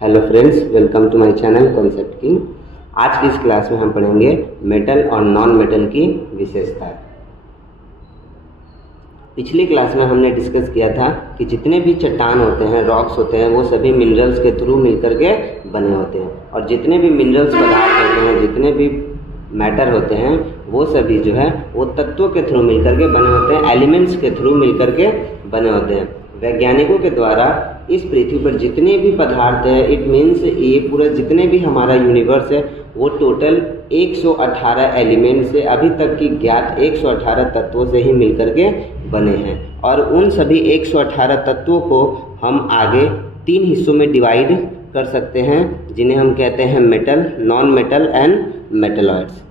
Hello friends, welcome to my channel concept king. आज की इस क्लास में हम पढ़ेंगे मेटल और नॉन मेटल की विशेषता। पिछली क्लास में हमने डिस्कस किया था कि जितने भी चट्टान होते हैं, रॉक्स होते हैं, वो सभी मिनरल्स के थ्रू मिलकर के बने होते हैं। और जितने भी मिनरल्स पदार्थ होते हैं, जितने भी मैटर होते हैं, वो सभी जो है वो तत्वों के थ्रू मिलकर के बने होते हैं, एलिमेंट्स के थ्रू मिलकर के बने होते हैं। वैज्ञानिकों के द्वारा इस पृथ्वी पर जितने भी पदार्थ है, इट मीन्स ये पूरा जितने भी हमारा यूनिवर्स है, वो टोटल 118 एलिमेंट से अभी तक की ज्ञात 118 तत्वों से ही मिलकर के बने हैं। और उन सभी 118 तत्वों को हम आगे 3 हिस्सों में डिवाइड कर सकते हैं, जिन्हें हम कहते हैं metal, non metal and metalloids.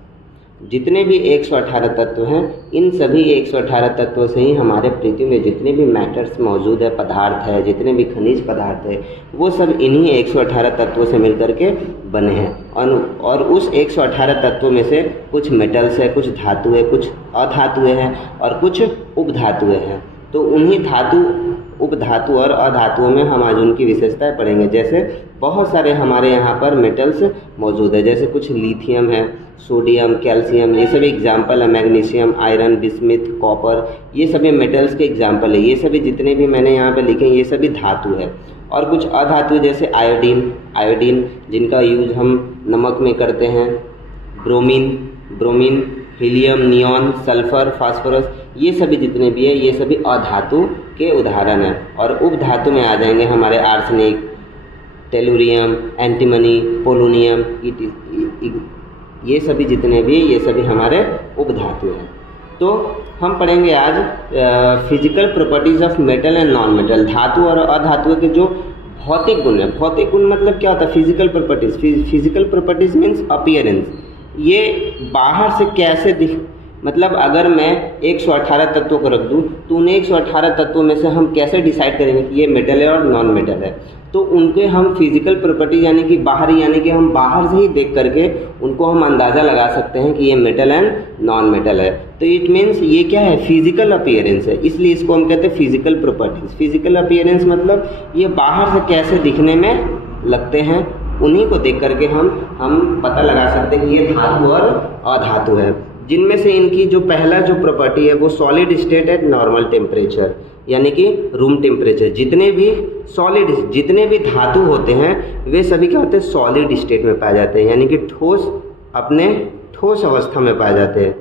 जितने भी 118 तत्व हैं, इन सभी 118 तत्वों से ही हमारे पृथ्वी में जितने भी मैटर्स मौजूद है, पदार्थ है, जितने भी खनिज पदार्थ है, वो सब इन्हीं 118 तत्वों से मिलकर के बने हैं। और उस 118 तत्वों में से कुछ मेटल्स है, कुछ धातुएं, कुछ अधातुएं हैं और कुछ उपधातुएं हैं। तो उन्हीं धातु, उपधातु और अधातुओं में हम आज उनकी विशेषताएं पढ़ेंगे। जैसे बहुत सारे हमारे यहाँ पर मेटल्स मौजूद है, जैसे कुछ लिथियम है, सोडियम, कैल्शियम, ये सभी एग्जाम्पल है। मैग्नीशियम, आयरन, बिस्मिथ, कॉपर, ये सभी मेटल्स के एग्जाम्पल है। ये सभी जितने भी मैंने यहाँ पे लिखे हैं, ये सभी धातु है। और कुछ अधातु जैसे आयोडीन जिनका यूज हम नमक में करते हैं, bromine, helium, neon, sulphur, phosphorus, ये सभी जितने भी है, ये सभी अधातु के उदाहरण हैं। और उपधातु में आ जाएंगे हमारे आर्सेनिक, टेलुरियम, एंटीमनी, पोलोनियम, ये सभी जितने भी, ये सभी हमारे उपधातु हैं। तो हम पढ़ेंगे आज physical properties of metal and non metal. धातु और अधातु के जो भौतिक गुण है, भौतिक गुण मतलब क्या होता है? Physical properties. Physical properties means appearance. ये बाहर से कैसे दिख, मतलब अगर मैं 118 तत्वों को रख दूं, तो उन 118 तत्वों में से हम कैसे डिसाइड करेंगे कि ये मेटल है और नॉन मेटल है? तो उनके हम फिजिकल प्रॉपर्टी यानी कि बाहरी, यानी कि हम बाहर से ही देख करके उनको हम अंदाज़ा लगा सकते हैं कि ये मेटल एंड नॉन मेटल है। तो इट मीन्स ये क्या है? फिजिकल अपीयरेंस है, इसलिए इसको हम कहते हैं फिजिकल प्रॉपर्टीज। फिजिकल अपीयरेंस मतलब ये बाहर से कैसे दिखने में लगते हैं, उन्हीं को देख करके हम पता लगा सकते हैं कि ये धातु और अधातु है। जिनमें से इनकी जो पहला जो प्रॉपर्टी है वो solid state eight normal temperature, यानी कि रूम टेम्परेचर। जितने भी धातु होते हैं, वे सभी क्या होते हैं? सॉलिड स्टेट में पाए जाते हैं, यानी कि ठोस अवस्था में पाए जाते हैं।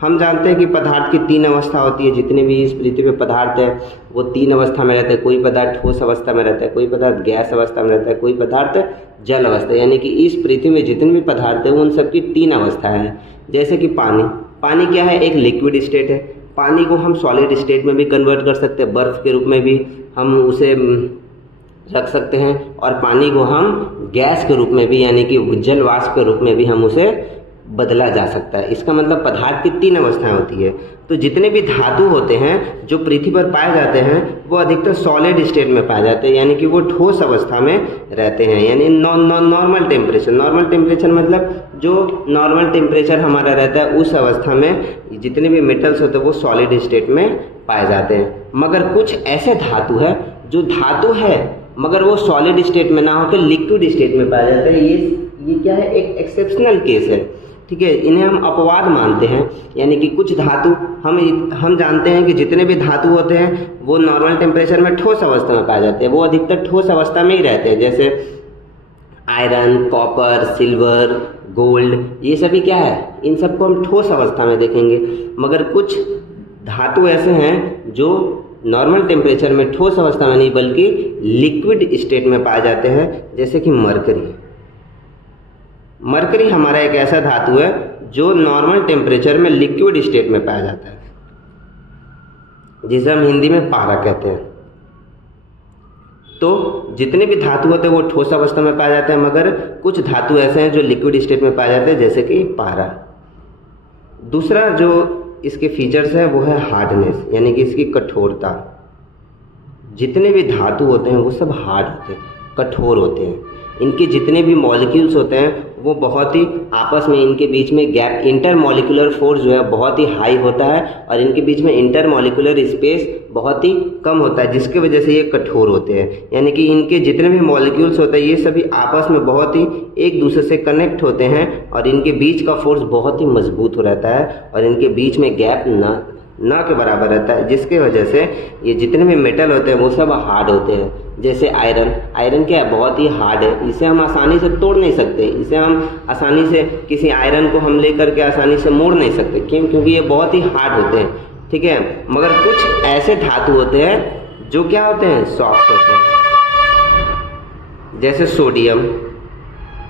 हम जानते हैं कि पदार्थ की 3 अवस्था होती है। जितने भी इस पृथ्वी पे पदार्थ है वो 3 अवस्था में रहते हैं। कोई पदार्थ ठोस अवस्था में रहता है, कोई पदार्थ गैस अवस्था में रहता है, कोई पदार्थ जल अवस्था। यानी कि इस पृथ्वी में जितने भी पदार्थ है उन सबकी 3 अवस्थाएं हैं। जैसे कि पानी क्या है? एक लिक्विड स्टेट है। पानी को हम सॉलिड स्टेट में भी कन्वर्ट कर सकते हैं, बर्फ़ के रूप में भी हम उसे रख सकते हैं, और पानी को हम गैस के रूप में भी, यानी कि जल वाष्प के रूप में भी हम उसे बदला जा सकता है। इसका मतलब पदार्थ की 3 अवस्थाएं होती है। तो जितने भी धातु होते हैं जो पृथ्वी पर पाए जाते हैं, वो अधिकतर सॉलिड स्टेट में पाए जाते हैं, यानी कि वो ठोस अवस्था में रहते हैं, यानी नॉर्मल टेम्परेचर। नॉर्मल टेम्परेचर मतलब जो नॉर्मल टेम्परेचर हमारा रहता है, उस अवस्था में जितने भी मेटल्स होते हैं वो सॉलिड स्टेट में पाए जाते हैं। मगर कुछ ऐसे धातु है जो धातु है मगर वो सॉलिड स्टेट में ना होकर लिक्विड स्टेट में पाए जाते हैं। ये क्या है? एक एक्सेप्शनल केस है, ठीक है। इन्हें हम अपवाद मानते हैं, यानी कि कुछ धातु हम जानते हैं कि जितने भी धातु होते हैं वो नॉर्मल टेम्परेचर में ठोस अवस्था में पाए जाते हैं, वो अधिकतर ठोस अवस्था में ही रहते हैं। जैसे आयरन, कॉपर, सिल्वर, गोल्ड, ये सभी क्या है? इन सबको हम ठोस अवस्था में देखेंगे। मगर कुछ धातु ऐसे हैं जो नॉर्मल टेम्परेचर में ठोस अवस्था में नहीं बल्कि लिक्विड स्टेट में पाए जाते हैं। जैसे कि मरकरी हमारा एक ऐसा धातु है जो नॉर्मल टेम्परेचर में लिक्विड स्टेट में पाया जाता है, जिसे हम हिंदी में पारा कहते हैं। तो जितने भी धातु होते हैं वो ठोस अवस्था में पाए जाते हैं, मगर कुछ धातु ऐसे हैं जो लिक्विड स्टेट में पाए जाते हैं, जैसे कि पारा। दूसरा जो इसके फीचर्स है वो है हार्डनेस, यानी कि इसकी कठोरता। जितने भी धातु होते हैं वो सब हार्ड होते हैं, कठोर होते हैं। इनके जितने भी मॉलिक्यूल्स होते हैं वो बहुत ही आपस में, इनके बीच में गैप, इंटरमॉलिक्यूलर फोर्स जो है बहुत ही हाई होता है और इनके बीच में इंटरमॉलिक्यूलर स्पेस बहुत ही कम होता है, जिसकी वजह से ये कठोर होते हैं। यानी कि इनके जितने भी मॉलिक्यूल्स होते हैं ये सभी आपस में बहुत ही एक दूसरे से कनेक्ट होते हैं और इनके बीच का फोर्स बहुत ही मजबूत हो रहता है और इनके बीच में गैप ना के बराबर रहता है, जिसके वजह से ये जितने भी मेटल होते हैं वो सब हार्ड होते हैं। जैसे आयरन क्या है, बहुत ही हार्ड है, इसे हम आसानी से तोड़ नहीं सकते, इसे हम आसानी से किसी आयरन को हम लेकर के आसानी से मोड़ नहीं सकते। क्यों? क्योंकि ये बहुत ही हार्ड होते हैं, ठीक है। मगर कुछ ऐसे धातु होते हैं जो क्या होते हैं, सॉफ्ट होते हैं, जैसे सोडियम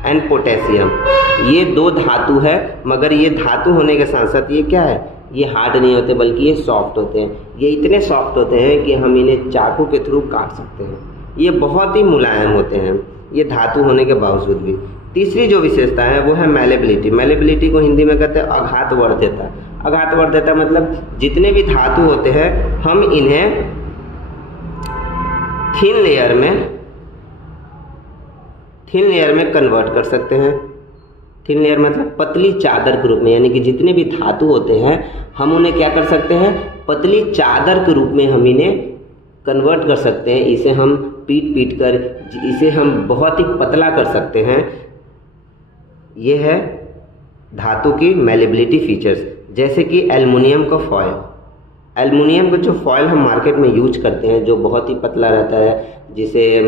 एंड पोटेशियम। ये दो धातु है, मगर ये धातु होने के साथ साथ ये क्या है, ये हार्ड नहीं होते बल्कि ये सॉफ्ट होते हैं। ये इतने सॉफ्ट होते हैं कि हम इन्हें चाकू के थ्रू काट सकते हैं। ये बहुत ही मुलायम होते हैं, ये धातु होने के बावजूद भी। तीसरी जो विशेषता है वो है मैलेबिलिटी। मैलेबिलिटी को हिंदी में कहते हैं आघातवर्ध्यता। आघातवर्ध्यता मतलब जितने भी धातु होते हैं हम इन्हें थिन लेयर में कन्वर्ट कर सकते हैं। थिन लेयर मतलब पतली चादर के रूप में, यानी कि जितने भी धातु होते हैं हम उन्हें क्या कर सकते हैं, पतली चादर के रूप में हम इन्हें कन्वर्ट कर सकते हैं। इसे हम पीट कर इसे हम बहुत ही पतला कर सकते हैं। ये है धातु की मैलेबिलिटी फीचर्स। जैसे कि एल्युमिनियम का फॉयल, एल्युमिनियम का जो फॉयल हम मार्केट में यूज करते हैं जो बहुत ही पतला रहता है, जिसे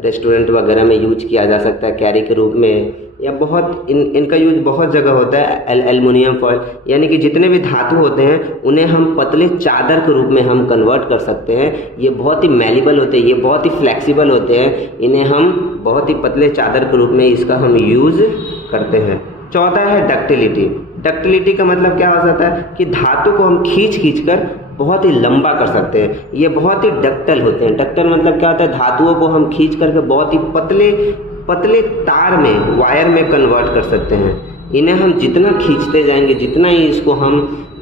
रेस्टोरेंट वगैरह में यूज किया जा सकता है कैरी के रूप में, या बहुत इनका यूज बहुत जगह होता है एल्युमिनियम फॉयल। यानी कि जितने भी धातु होते हैं उन्हें हम पतले चादर के रूप में हम कन्वर्ट कर सकते हैं। ये बहुत ही मैलेबल होते हैं, ये बहुत ही फ्लेक्सिबल होते हैं, इन्हें हम बहुत ही पतले चादर के रूप में इसका हम यूज़ करते हैं। चौथा है डक्टिलिटी। डक्टिलिटी का मतलब क्या हो जाता है कि धातु को हम खींच कर बहुत ही लंबा कर सकते हैं। ये बहुत ही डक्टल होते हैं। डक्टल मतलब क्या होता है, धातुओं को हम खींच करके बहुत ही पतले तार में, वायर में कन्वर्ट कर सकते हैं। इन्हें हम जितना खींचते जाएंगे, जितना ही इसको हम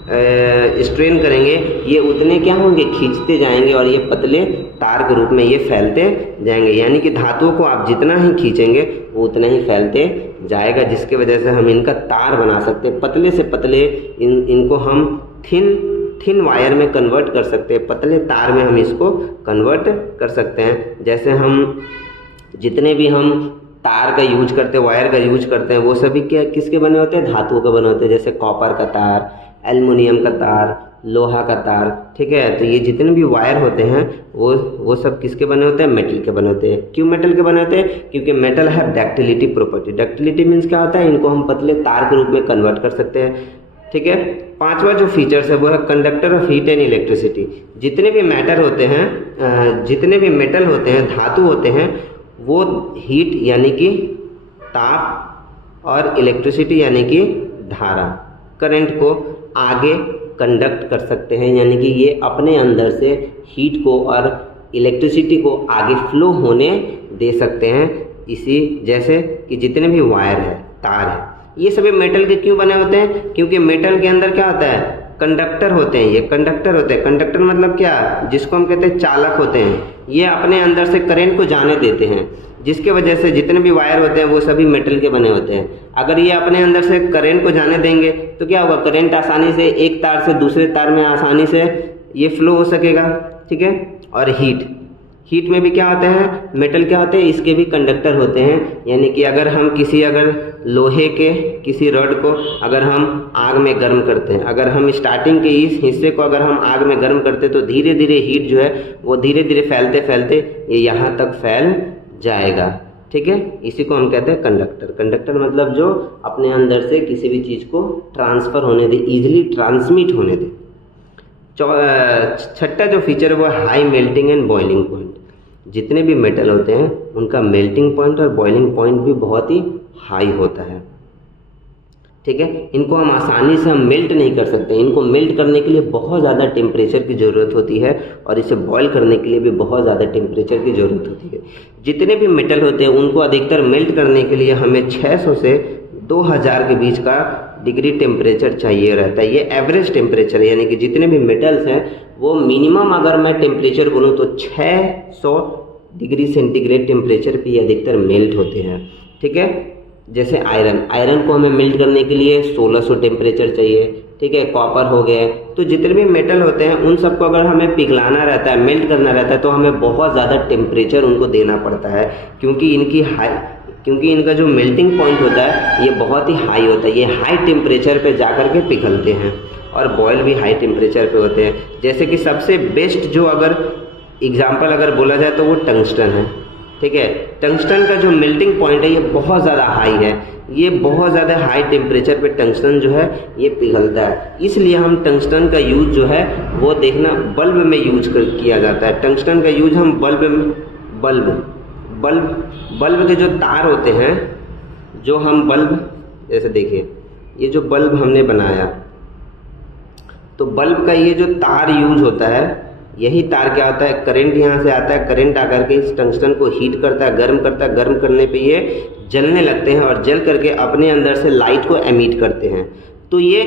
स्ट्रेन करेंगे, ये उतने क्या होंगे, खींचते जाएंगे और ये पतले तार के रूप में ये फैलते जाएंगे। यानी कि धातुओं को आप जितना ही खींचेंगे वो उतना ही फैलते जाएगा, जिसके वजह से हम इनका तार बना सकते हैं। पतले से पतले इनको हम थिन वायर में कन्वर्ट कर सकते हैं, पतले तार में हम इसको कन्वर्ट कर सकते हैं। जैसे हम जितने भी हम तार का यूज करते हैं, वायर का यूज करते हैं, वो सभी क्या किसके बने होते हैं, धातुओं के बने होते हैं। जैसे कॉपर का तार, एल्युमिनियम का तार, लोहा का तार, ठीक है। तो ये जितने भी वायर होते हैं वो सब किसके बने होते हैं, मेटल के बने होते हैं। क्यों मेटल के बने होते हैं, क्योंकि मेटल है डक्टिलिटी प्रॉपर्टी। डक्टिलिटी मीन्स क्या होता है, इनको हम पतले तार के रूप में कन्वर्ट कर सकते हैं, ठीक है। पांचवा जो फीचर्स है वो है conductor of heat and electricity. जितने भी मैटर होते हैं, जितने भी मेटल होते हैं, धातु होते हैं, वो हीट यानी कि ताप और इलेक्ट्रिसिटी यानी कि धारा, करंट को आगे कंडक्ट कर सकते हैं। यानी कि ये अपने अंदर से हीट को और इलेक्ट्रिसिटी को आगे फ्लो होने दे सकते हैं। इसी जैसे कि जितने भी वायर है, तार है, ये सभी मेटल के क्यों बने होते हैं, क्योंकि मेटल के अंदर क्या होता है, कंडक्टर होते हैं। ये कंडक्टर होते हैं। कंडक्टर मतलब क्या, जिसको हम कहते हैं चालक होते हैं। ये अपने अंदर से करंट को जाने देते हैं, जिसके वजह से जितने भी वायर होते हैं वो सभी मेटल के बने होते हैं। अगर ये अपने अंदर से करंट को जाने देंगे तो क्या होगा, करंट आसानी से एक तार से दूसरे तार में आसानी से ये फ्लो हो सकेगा, ठीक है। और हीट में भी क्या होते हैं, मेटल क्या होते हैं, इसके भी कंडक्टर होते हैं। यानी कि अगर हम अगर लोहे के किसी रॉड को अगर हम आग में गर्म करते हैं, अगर हम स्टार्टिंग के इस हिस्से को अगर हम आग में गर्म करते हैं तो धीरे धीरे हीट जो है वो धीरे धीरे फैलते फैलते ये यहाँ तक फैल जाएगा, ठीक है। इसी को हम कहते हैं कंडक्टर। कंडक्टर मतलब जो अपने अंदर से किसी भी चीज़ को ट्रांसफ़र होने दे, ईजिली ट्रांसमिट होने दे। छठा जो फीचर है वो high melting and boiling point. जितने भी मेटल होते हैं उनका मेल्टिंग पॉइंट और बॉइलिंग पॉइंट भी बहुत ही हाई होता है, ठीक है। इनको हम आसानी से हम मेल्ट नहीं कर सकते। इनको मेल्ट करने के लिए बहुत ज़्यादा टेम्परेचर की ज़रूरत होती है और इसे बॉयल करने के लिए भी बहुत ज़्यादा टेम्परेचर की ज़रूरत होती है। जितने भी मेटल होते हैं उनको अधिकतर मेल्ट करने के लिए हमें 600 से 2000 के बीच का डिग्री टेम्परेचर चाहिए रहता है। ये एवरेज टेम्परेचर है, यानी कि जितने भी मेटल्स हैं वो मिनिमम अगर मैं टेम्परेचर बोलूँ तो 600 डिग्री सेंटीग्रेड टेम्परेचर पे ये अधिकतर मेल्ट होते हैं, ठीक है। जैसे आयरन को हमें मेल्ट करने के लिए 1600 टेम्परेचर चाहिए, ठीक है। कॉपर हो गए, तो जितने भी मेटल होते हैं उन सबको अगर हमें पिघलाना रहता है, मेल्ट करना रहता है, तो हमें बहुत ज़्यादा टेम्परेचर उनको देना पड़ता है, क्योंकि इनका जो मेल्टिंग पॉइंट होता है ये बहुत ही हाई होता है। ये हाई टेम्परेचर पे जाकर के पिघलते हैं और बॉयल भी हाई टेम्परेचर पे होते हैं। जैसे कि सबसे बेस्ट जो अगर एग्जांपल अगर बोला जाए तो वो टंगस्टन है, ठीक है। टंगस्टन का जो मेल्टिंग पॉइंट है ये बहुत ज़्यादा हाई है, ये बहुत ज़्यादा हाई टेम्परेचर पे टंगस्टन जो है ये पिघलता है। इसलिए हम टंगस्टन का यूज़ जो है वो देखना बल्ब में किया जाता है। टंगस्टन का यूज़ हम बल्ब के जो तार होते हैं, जो हम बल्ब, जैसे देखिए ये जो बल्ब हमने बनाया, तो बल्ब का ये जो तार यूज होता है, यही तार क्या होता है, करंट यहाँ से आता है, करंट आकर के इस टंगस्टन को हीट करता है, गर्म करता है, गर्म करने पे ये जलने लगते हैं और जल करके अपने अंदर से लाइट को एमिट करते हैं। तो ये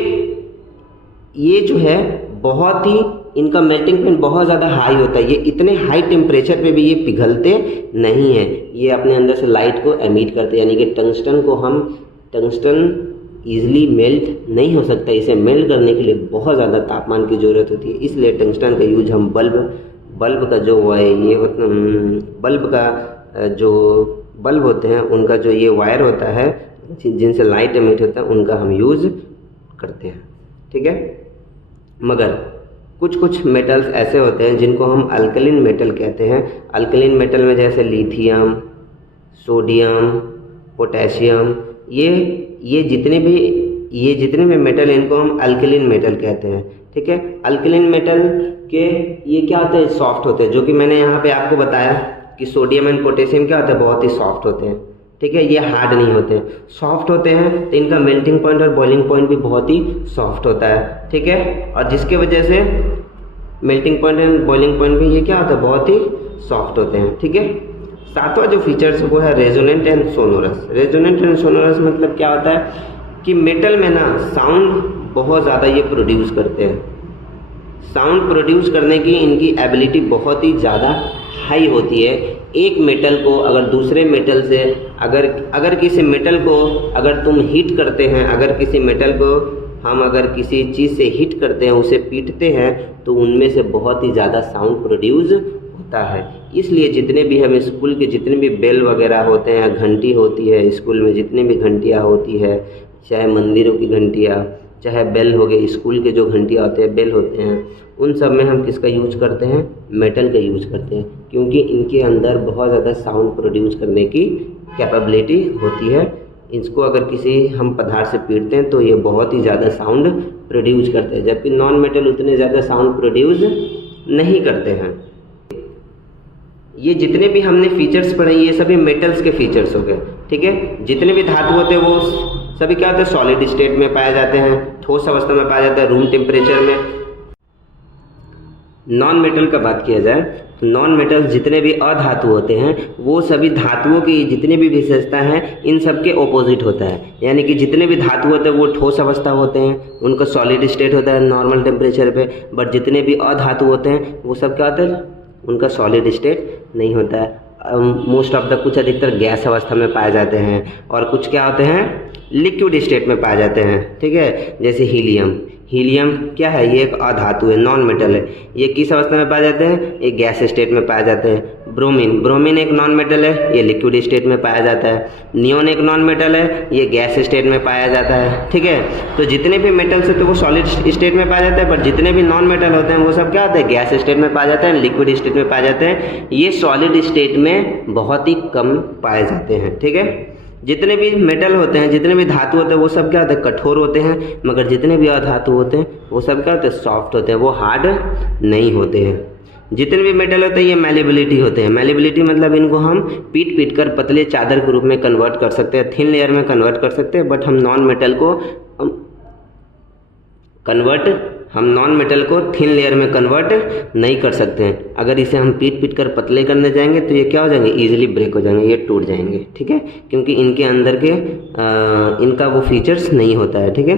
जो है बहुत ही, इनका मेल्टिंग पॉइंट बहुत ज़्यादा हाई होता है। ये इतने हाई टेम्परेचर पे भी ये पिघलते नहीं हैं, ये अपने अंदर से लाइट को एमिट करते हैं। यानी कि टंगस्टन ईजिली मेल्ट नहीं हो सकता, इसे मेल्ट करने के लिए बहुत ज़्यादा तापमान की ज़रूरत होती है। इसलिए टंगस्टन का यूज हम बल्ब का जो है ये बल्ब होते हैं उनका जो ये वायर होता है जिनसे लाइट एमिट होता है उनका हम यूज़ करते हैं, ठीक है। मगर कुछ मेटल्स ऐसे होते हैं जिनको हम अल्कलीन मेटल कहते हैं। अल्कलीन मेटल में जैसे लिथियम, सोडियम, पोटेशियम, ये जितने भी मेटल हैं इनको हम अल्कलीन मेटल कहते हैं, ठीक है। अल्कलीन मेटल के ये क्या होते हैं, सॉफ्ट होते हैं, जो कि मैंने यहाँ पे आपको बताया कि सोडियम एंड पोटेशियम क्या होता है, बहुत ही सॉफ्ट होते हैं, ठीक है। ये हार्ड नहीं होते, सॉफ्ट होते हैं, तो इनका मेल्टिंग पॉइंट और बॉइलिंग पॉइंट भी बहुत ही सॉफ्ट होता है, ठीक है। और जिसके वजह से melting point and boiling point भी ये क्या होता है, बहुत ही सॉफ्ट होते हैं, ठीक है। सातवां जो फीचर्स वो है resonant and sonorous. Resonant and sonorous मतलब क्या होता है कि मेटल में ना साउंड बहुत ज़्यादा ये प्रोड्यूस करते हैं। साउंड प्रोड्यूस करने की इनकी एबिलिटी बहुत ही ज़्यादा हाई होती है। एक मेटल को अगर दूसरे मेटल से अगर किसी मेटल को अगर तुम हीट करते हैं, अगर किसी मेटल को हम अगर किसी चीज़ से हीट करते हैं, उसे पीटते हैं, तो उनमें से बहुत ही ज़्यादा साउंड प्रोड्यूस होता है। इसलिए जितने भी हम स्कूल के जितने भी बेल वगैरह होते हैं, घंटी होती है स्कूल में, जितनी भी घंटियाँ होती है, चाहे मंदिरों की घंटियाँ, चाहे बेल हो गए, स्कूल के जो घंटियाँ होते हैं, बेल होते हैं, उन सब में हम किसका यूज करते हैं, मेटल का यूज करते हैं, क्योंकि इनके अंदर बहुत ज़्यादा साउंड प्रोड्यूस करने की कैपेबिलिटी होती है। इसको अगर किसी हम पदार्थ से पीटते हैं तो ये बहुत ही ज़्यादा साउंड प्रोड्यूस करते हैं, जबकि नॉन मेटल उतने ज़्यादा साउंड प्रोड्यूस नहीं करते हैं। ये जितने भी हमने फीचर्स पढ़े ये सभी मेटल्स के फीचर्स हो गए, ठीक है। जितने भी धातु होते हैं वो सभी क्या होते हैं, सॉलिड स्टेट में पाए जाते हैं, ठोस अवस्था में पाए जाते हैं, रूम टेम्परेचर में। नॉन मेटल का बात किया जाए तो नॉन मेटल जितने भी अधातु होते हैं वो सभी धातुओं की जितनी भी विशेषता हैं इन सब के ऑपोजिट होता है। यानी कि जितने भी धातु होते हैं वो ठोस अवस्था होते हैं, उनका सॉलिड स्टेट होता है नॉर्मल टेम्परेचर पे, बट जितने भी अधातु होते हैं वो सब क्या होता है, उनका सॉलिड स्टेट नहीं होता है। मोस्ट ऑफ द कुछ अधिकतर गैस अवस्था में पाए जाते हैं और कुछ क्या होते हैं, लिक्विड स्टेट में पाए जाते हैं, ठीक है। जैसे हीलियम क्या है, ये एक अधातु है, नॉन मेटल है। ये किस अवस्था में पाए जाते हैं, ये गैस स्टेट में पाए जाते हैं। ब्रोमीन एक नॉन मेटल है, ये लिक्विड स्टेट में पाया जाता है। नियोन एक नॉन मेटल है, ये गैस स्टेट में पाया जाता है, ठीक है। तो जितने भी मेटल्स होते हैं वो सॉलिड स्टेट में पाया जाता है, बट जितने भी नॉन मेटल होते हैं वो सब क्या होते हैं, गैस स्टेट में पाए जाते हैं, लिक्विड स्टेट में पाए जाते हैं। ये सॉलिड स्टेट में बहुत ही कम पाए जाते हैं, ठीक है। जितने भी मेटल होते हैं, जितने भी धातु होते हैं वो सब क्या होते हैं, कठोर होते हैं, मगर जितने भी अधातु होते हैं वो सब क्या होते हैं, सॉफ्ट होते हैं, वो हार्ड नहीं होते हैं। जितने भी मेटल होते हैं ये मैलिबिलिटी होते हैं। मैलिबिलिटी मतलब इनको हम पीट कर पतले चादर के रूप में कन्वर्ट कर सकते हैं, थिन लेयर में कन्वर्ट कर सकते हैं, बट हम नॉन मेटल को थिन लेयर में कन्वर्ट नहीं कर सकते हैं। अगर इसे हम पीट कर पतले करने जाएंगे तो ये क्या हो जाएंगे, ईजिली ब्रेक हो जाएंगे, ये टूट जाएंगे, ठीक है, क्योंकि इनके अंदर के इनका वो फीचर्स नहीं होता है, ठीक है।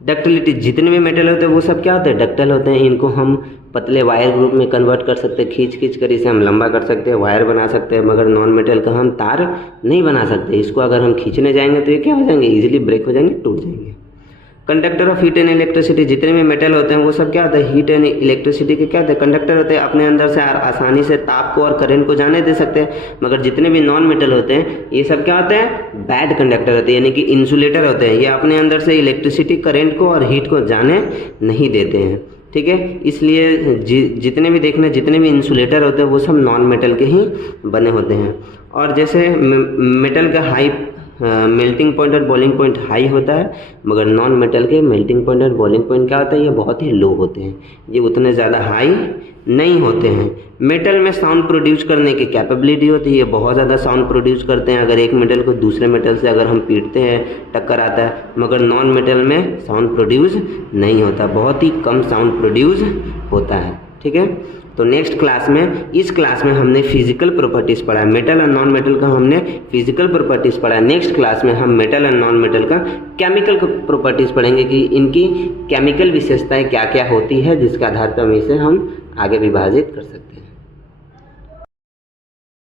डक्टिलिटी, जितने भी मेटल होते हैं वो सब क्या होते हैं, डक्टाइल होते हैं। इनको हम पतले वायर ग्रुप में कन्वर्ट कर सकते हैं, खींच कर इसे हम लंबा कर सकते हैं, वायर बना सकते हैं, मगर नॉन मेटल का हम तार नहीं बना सकते। इसको अगर हम खींचने जाएंगे तो ये क्या हो जाएंगे, इजीली ब्रेक हो जाएंगे, टूट जाएंगे। Conductor of heat and electricity, जितने भी मेटल होते हैं वो सब क्या होता है, हीट एंड इलेक्ट्रिसिटी के क्या होते हैं, कंडक्टर होते हैं। अपने अंदर से आसानी से ताप को और करंट को जाने दे सकते हैं। मगर जितने भी नॉन मेटल होते हैं ये सब क्या होते हैं, बैड कंडक्टर होते हैं, यानी कि इंसुलेटर होते हैं। ये अपने अंदर से इलेक्ट्रिसिटी, करंट को और हीट को जाने नहीं देते हैं। ठीक है, इसलिए जितने भी देखना, जितने भी इंसुलेटर होते हैं वो सब नॉन मेटल के ही बने होते हैं। और जैसे मेटल का हाई मेल्टिंग पॉइंट और बॉइलिंग पॉइंट हाई होता है, मगर नॉन मेटल के मेल्टिंग पॉइंट और बॉइलिंग पॉइंट क्या होता है, ये बहुत ही लो होते हैं, ये उतने ज़्यादा हाई नहीं होते हैं। मेटल में साउंड प्रोड्यूस करने की कैपेबिलिटी होती है, ये बहुत ज़्यादा साउंड प्रोड्यूस करते हैं। अगर एक मेटल को दूसरे मेटल से अगर हम पीटते हैं, टक्कर आता है, मगर नॉन मेटल में साउंड प्रोड्यूस नहीं होता, बहुत ही कम साउंड प्रोड्यूस होता है। ठीक है, तो नेक्स्ट क्लास में, इस क्लास में हमने फिजिकल प्रॉपर्टीज़ पढ़ा है, मेटल और नॉन मेटल का हमने फिजिकल प्रॉपर्टीज़ पढ़ा है। नेक्स्ट क्लास में हम मेटल और नॉन मेटल का केमिकल प्रॉपर्टीज़ पढ़ेंगे कि इनकी केमिकल विशेषताएं क्या क्या होती है, जिसके आधार पर हम इसे आगे विभाजित कर सकते हैं।